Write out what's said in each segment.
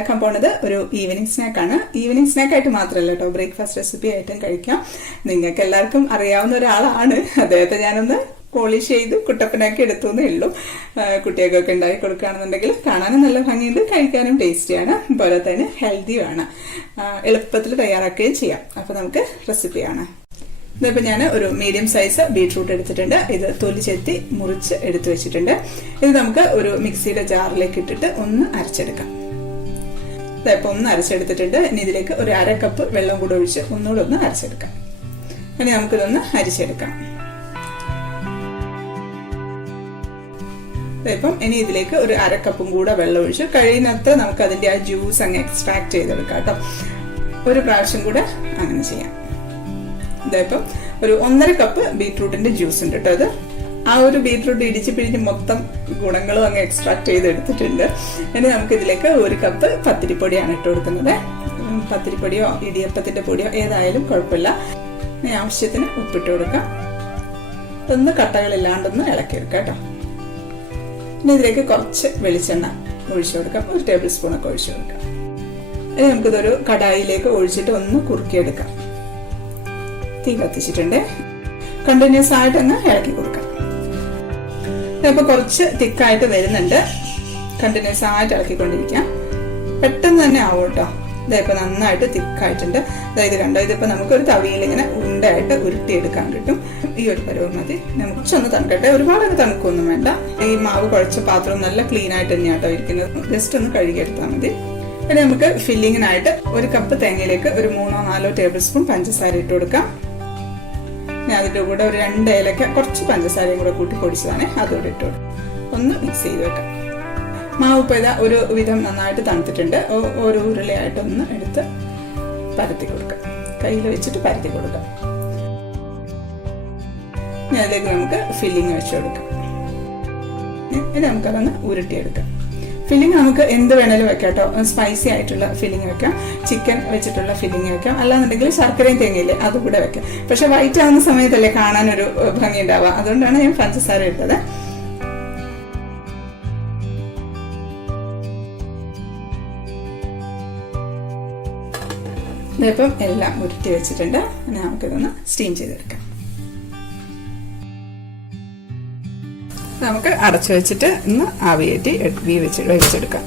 ഉണ്ടാക്കാൻ പോണത് ഒരു ഈവനിങ് സ്നാക്കാണ്. ഈവനിങ് സ്നാക്ക് ആയിട്ട് മാത്രമല്ല കേട്ടോ, ബ്രേക്ക്ഫാസ്റ്റ് റെസിപ്പി ആയിട്ടും കഴിക്കാം. നിങ്ങൾക്ക് എല്ലാവർക്കും അറിയാവുന്ന ഒരാളാണ്. അദ്ദേഹത്തെ ഞാനൊന്ന് പോളിഷ് ചെയ്ത് കുട്ടപ്പനാക്കി എടുത്തേ ഉള്ളൂ. കുട്ടികൾക്കൊക്കെ ഉണ്ടാക്കി കൊടുക്കുകയാണെന്നുണ്ടെങ്കിൽ കാണാനും നല്ല ഭംഗിയുണ്ട്, കഴിക്കാനും ടേസ്റ്റിയാണ്, പോലെ തന്നെ ഹെൽത്തിയുമാണ്. എളുപ്പത്തിൽ തയ്യാറാക്കുകയും ചെയ്യാം. അപ്പൊ നമുക്ക് റെസിപ്പി കാണാം. ഇതിപ്പോൾ ഞാൻ ഒരു മീഡിയം സൈസ് ബീട്രൂട്ട് എടുത്തിട്ടുണ്ട്. ഇത് തൊലി ചെത്തി മുറിച്ച് എടുത്തു വെച്ചിട്ടുണ്ട്. ഇത് നമുക്ക് ഒരു മിക്സിയുടെ ജാറിലേക്ക് ഇട്ടിട്ട് ഒന്ന് അരച്ചെടുക്കാം. ഇതിപ്പോൾ ഒന്ന് അരച്ചെടുത്തിട്ടുണ്ട്. ഇനി ഇതിലേക്ക് ഒരു 1/2 കപ്പ് വെള്ളം കൂടെ ഒഴിച്ച് ഒന്നുകൂടെ ഒന്ന് അരച്ചെടുക്കാം. ഇനി നമുക്കിതൊന്ന് അരിച്ചെടുക്കാം. ഇപ്പം ഇനി ഇതിലേക്ക് ഒരു 1/2 കപ്പും കൂടെ വെള്ളം ഒഴിച്ച് കഴിയുന്നത്ര നമുക്ക് അതിന്റെ ആ ജ്യൂസ് അങ്ങ് എക്സ്ട്രാക്ട് ചെയ്തെടുക്കാം കേട്ടോ. ഒരു പ്രാവശ്യം കൂടെ അങ്ങനെ ചെയ്യാം. ഇതായപ്പം ഒരു 1.5 കപ്പ് ബീട്രൂട്ടിന്റെ ജ്യൂസ് ഉണ്ട് കേട്ടോ. അത് ആ ഒരു ബീട്രൂട്ട് ഇടിച്ച് പിഴിഞ്ഞ് മൊത്തം ഗുണങ്ങളും അങ്ങ് എക്സ്ട്രാക്ട് ചെയ്തെടുത്തിട്ടുണ്ട്. ഇനി നമുക്ക് ഇതിലേക്ക് 1 കപ്പ് പത്തിരിപ്പൊടിയാണ് ഇട്ട് കൊടുക്കുന്നത്. പത്തിരിപ്പൊടിയോ ഇടിയപ്പത്തിന്റെ പൊടിയോ ഏതായാലും കുഴപ്പമില്ല. ഇനി ആവശ്യത്തിന് ഉപ്പിട്ട് കൊടുക്കാം. ഇതൊന്ന് കട്ടകളില്ലാണ്ടൊന്ന് ഇളക്കിയെടുക്കാം കേട്ടോ. ഇനി ഇതിലേക്ക് കുറച്ച് വെളിച്ചെണ്ണ ഒഴിച്ചു കൊടുക്കാം. 1 ടേബിൾ സ്പൂണൊക്കെ ഒഴിച്ചു കൊടുക്കാം. ഇനി നമുക്കിതൊരു കടായിലേക്ക് ഒഴിച്ചിട്ട് ഒന്ന് കുറുക്കിയെടുക്കാം. തീ കത്തിച്ചിട്ടുണ്ട്. കണ്ടിന്യൂസ് ആയിട്ട് അങ്ങ് ഇളക്കി കൊടുക്കാം. ഇതിപ്പോ കുറച്ച് തിക്കായിട്ട് വരുന്നുണ്ട്. കണ്ടിന്യൂസ് ആയിട്ട് ഇളക്കിക്കൊണ്ടിരിക്കാം. പെട്ടെന്ന് തന്നെ ആവും കേട്ടോ. ഇതിപ്പോ നന്നായിട്ട് തിക്കായിട്ടുണ്ട്. അതായത് കണ്ടോ, ഇതിപ്പോ നമുക്കൊരു തവിയിൽ ഇങ്ങനെ ഉണ്ടയായിട്ട് ഉരുട്ടിയെടുക്കാൻ കിട്ടും. ഈ ഒരു പരുവം മതി. നമുക്ക് കുറച്ചൊന്ന് തണുക്കട്ടെ. ഒരുപാട് തണുക്കൊന്നും വേണ്ട. ഈ മാവ് കുഴച്ച പാത്രം നല്ല ക്ലീൻ ആയിട്ട് തന്നെയാട്ടോ ഇരിക്കുന്നത്. ജസ്റ്റ് ഒന്ന് കഴുകിയെടുത്താൽ മതി. പിന്നെ നമുക്ക് ഫില്ലിങ്ങിനായിട്ട് 1 കപ്പ് തേങ്ങയിലേക്ക് ഒരു 3-4 ടേബിൾ സ്പൂൺ പഞ്ചസാര ഇട്ട് കൊടുക്കാം. ഞാൻ അതിന്റെ കൂടെ ഒരു 2 ഏലക്ക കുറച്ച് പഞ്ചസാരയും കൂടെ കൂട്ടി പൊടിച്ചതാണ്, അതുകൂടെ ഇട്ട് കൊടുക്കാം. ഒന്ന് മിക്സ് ചെയ്ത് വെക്കാം. മാവ് ഇപ്പോൾ ഇതാ ഒരു വിധം നന്നായിട്ട് തണുത്തിട്ടുണ്ട്. ഓരോ ഉരുളയായിട്ടൊന്ന് എടുത്ത് പരത്തി കൊടുക്കാം. കയ്യിൽ വെച്ചിട്ട് പരത്തി കൊടുക്കാം. ഇനി അതിലേക്ക് നമുക്ക് ഫില്ലിങ് വെച്ച് കൊടുക്കാം. ഇനി നമുക്കതൊന്ന് ഉരുട്ടിയെടുക്കാം. ഫില്ലിങ് നമുക്ക് എന്ത് വേണേലും വെക്കാം കേട്ടോ. സ്പൈസി ആയിട്ടുള്ള ഫില്ലിങ് വെക്കാം, ചിക്കൻ വെച്ചിട്ടുള്ള ഫില്ലിങ് വെക്കാം, അല്ലാന്നുണ്ടെങ്കിൽ ശർക്കരയും തേങ്ങയില്ലേ അതുകൂടെ വെക്കാം. പക്ഷെ വൈറ്റ് ആവുന്ന സമയത്തല്ലേ കാണാനൊരു ഭംഗി ഉണ്ടാവുക, അതുകൊണ്ടാണ് ഞാൻ പഞ്ചസാര ഇട്ടത്. ഇതിപ്പം എല്ലാം ഉരുട്ടി വെച്ചിട്ടുണ്ട്. നമുക്കിതൊന്ന് സ്റ്റീം ചെയ്തെടുക്കാം. നമുക്ക് അടച്ചു വെച്ചിട്ട് ഒന്ന് ആവിയേറ്റി വേവിച്ചെടുക്കാം.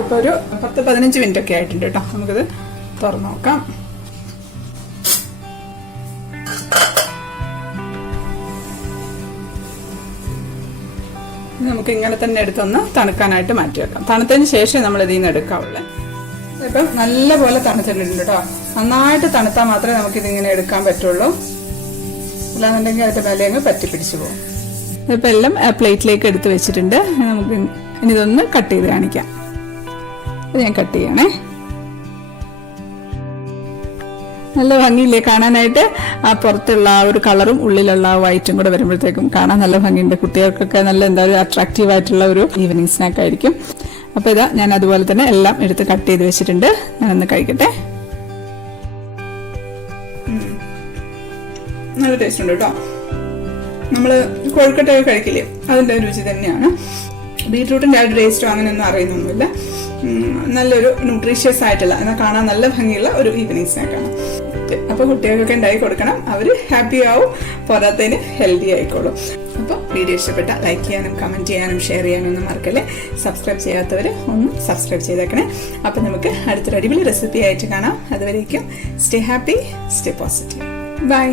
ഇപ്പോൾ ഒരു 10-15 മിനിറ്റ് ഒക്കെ ആയിട്ടുണ്ട് കേട്ടോ. നമുക്കിത് തുറന്നു നോക്കാം. നമുക്ക് ഇങ്ങനെ തന്നെ എടുത്തൊന്ന് തണുക്കാനായിട്ട് മാറ്റി വെക്കാം. തണുത്തതിന് ശേഷം നമ്മൾ ഇതിൽ നിന്ന് എടുക്കാവുള്ളൂ. ഇപ്പം നല്ല പോലെ തണുത്തിട്ടുണ്ട് കേട്ടോ. നന്നായിട്ട് തണുത്താൽ മാത്രമേ നമുക്കിതിങ്ങനെ എടുക്കാൻ പറ്റുള്ളൂ. അല്ലാന്നുണ്ടെങ്കിൽ അതിന്റെ മേലെ അങ്ങ് പറ്റിപ്പിടിച്ചു പോകും. ഇപ്പം എല്ലാം പ്ലേറ്റിലേക്ക് എടുത്ത് വെച്ചിട്ടുണ്ട്. നമുക്ക് ഇനി ഇതൊന്ന് കട്ട് ചെയ്ത് കാണിക്കാം. ഇത് ഞാൻ കട്ട് ചെയ്യണേ. നല്ല ഭംഗിയില്ലേ കാണാനായിട്ട്? ആ പുറത്തുള്ള ആ ഒരു കളറും ഉള്ളിലുള്ള ആ വൈറ്റും കൂടെ വരുമ്പോഴത്തേക്കും കാണാൻ നല്ല ഭംഗിയുണ്ട്. കുട്ടികൾക്കൊക്കെ നല്ല എന്താ അട്രാക്റ്റീവ് ആയിട്ടുള്ള ഒരു ഈവനിങ് സ്നാക്ക് ആയിരിക്കും. അപ്പൊ ഇതാ ഞാൻ അതുപോലെ തന്നെ എല്ലാം എടുത്ത് കട്ട് ചെയ്ത് വെച്ചിട്ടുണ്ട്. ഞാനൊന്ന് കഴിക്കട്ടെ. നല്ല ടേസ്റ്റ് ഉണ്ട് കേട്ടോ. നമ്മള് കോഴിക്കട്ടയൊക്കെ കഴിക്കില്ലേ, അതിന്റെ രുചി തന്നെയാണ്. ബീട്രൂട്ടിന്റെ ആ ടേസ്റ്റോ അങ്ങനെയൊന്നും അറിയുന്നൊന്നുമില്ല. നല്ലൊരു ന്യൂട്രീഷ്യസ് ആയിട്ടുള്ള, എന്നാൽ കാണാൻ നല്ല ഭംഗിയുള്ള ഒരു ഈവനിങ് സ്നാക്കാണ്. അപ്പൊ കുട്ടികൾക്കൊക്കെ ഉണ്ടാക്കി കൊടുക്കണം. അവര് ഹാപ്പി ആവും, പോരാത്തതിന് ഹെൽത്തി ആയിക്കോളും. അപ്പോൾ വീഡിയോ ഇഷ്ടപ്പെട്ട ലൈക്ക് ചെയ്യാനും കമന്റ് ചെയ്യാനും ഷെയർ ചെയ്യാനും ഒന്നും മറക്കല്ലേ. സബ്സ്ക്രൈബ് ചെയ്യാത്തവർ ഒന്ന് സബ്സ്ക്രൈബ് ചെയ്തേക്കണേ. അപ്പൊ നമുക്ക് അടുത്തൊരു അടിപൊളി റെസിപ്പി ആയിട്ട് കാണാം. അതുവരേക്കും stay happy, stay positive. By.